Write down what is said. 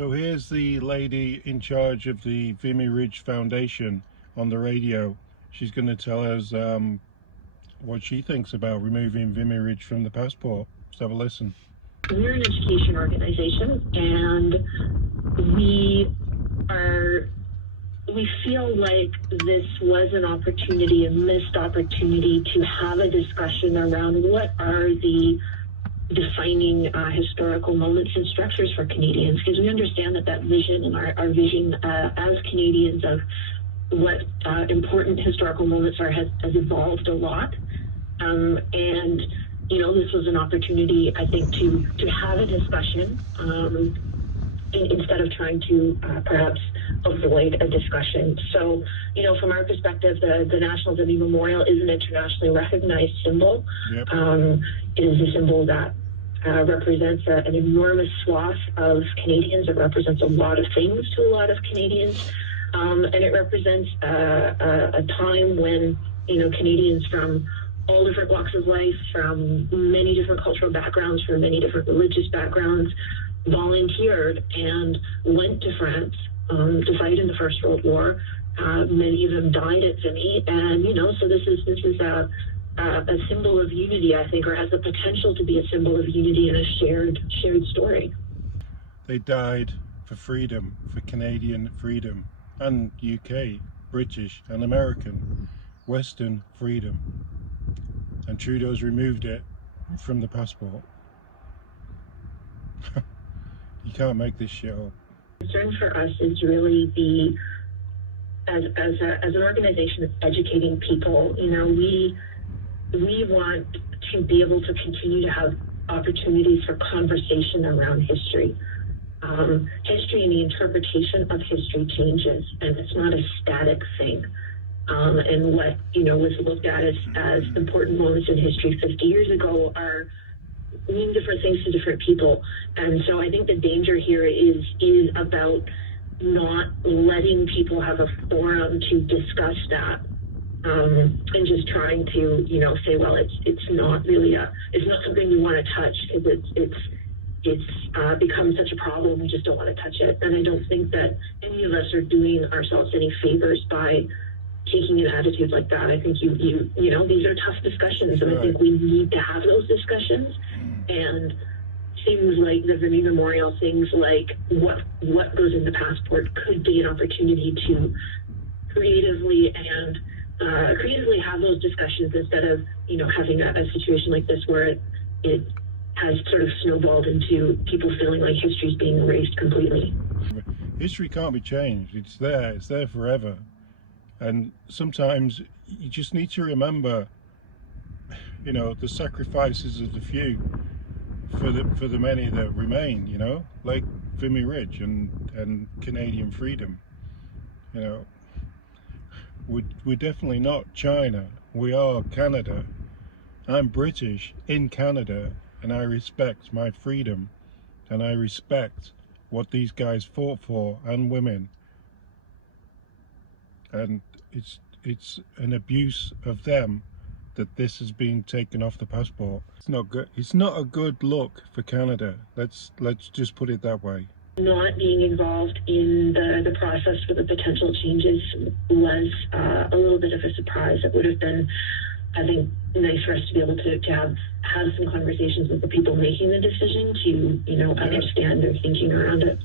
So here's the lady in charge of the Vimy Ridge Foundation on the radio. She's going to tell us what she thinks about removing Vimy Ridge from the passport. Let's have a listen. We're an education organization, and we feel like this was an opportunity, a missed opportunity, to have a discussion around what are the defining historical moments and structures for Canadians, because we understand that vision and our vision as Canadians of what important historical moments are has evolved a lot. And, you know, this was an opportunity, I think, to have a discussion instead of trying to perhaps avoid a discussion. So, you know, from our perspective, the National Vimy Memorial is an internationally recognized symbol. Yep. It is a symbol that represents an enormous swath of Canadians. It represents a lot of things to a lot of Canadians. And it represents a time when, you know, Canadians from all different walks of life, from many different cultural backgrounds, from many different religious backgrounds, volunteered and went to France to fight in the First World War. Many of them died at Vimy, and, you know, so this is a symbol of unity, I think, or has the potential to be a symbol of unity and a shared story. They died for freedom, for Canadian freedom, and UK, British and American, Western freedom. And Trudeau's removed it from the passport. You can't make this shit up. The concern for us is really as an organization that's educating people. You know, we want to be able to continue to have opportunities for conversation around history. History and the interpretation of history changes, and it's not a static thing. And what, you know, was looked at as important moments in history 50 years ago mean different things to different people. And so I think the danger here is about not letting people have a forum to discuss that, and just trying to, you know, say, well, it's not really it's not something we want to touch, because it's become such a problem, we just don't want to touch it. And I don't think that any of us are doing ourselves any favors by taking an attitude like that. I think you know, these are tough discussions, and I think we need to have those discussions. And things like the Vimy Memorial, things like what goes in the passport, could be an opportunity to creatively have those discussions, instead of, you know, having a situation like this where it has sort of snowballed into people feeling like history is being erased completely. History can't be changed. It's there forever. And sometimes you just need to remember, you know, the sacrifices of the few for the many that remain, you know, like Vimy Ridge and Canadian freedom. You know, we're definitely not China. We are Canada. I'm British in Canada, and I respect my freedom, and I respect what these guys fought for, and women. And it's an abuse of them that this has been taken off the passport. It's not good. It's not a good look for Canada. Let's just put it that way. Not being involved in the process for the potential changes was a little bit of a surprise. It would have been, I think, nice for us to be able to have some conversations with the people making the decision to, you know, understand their thinking around it.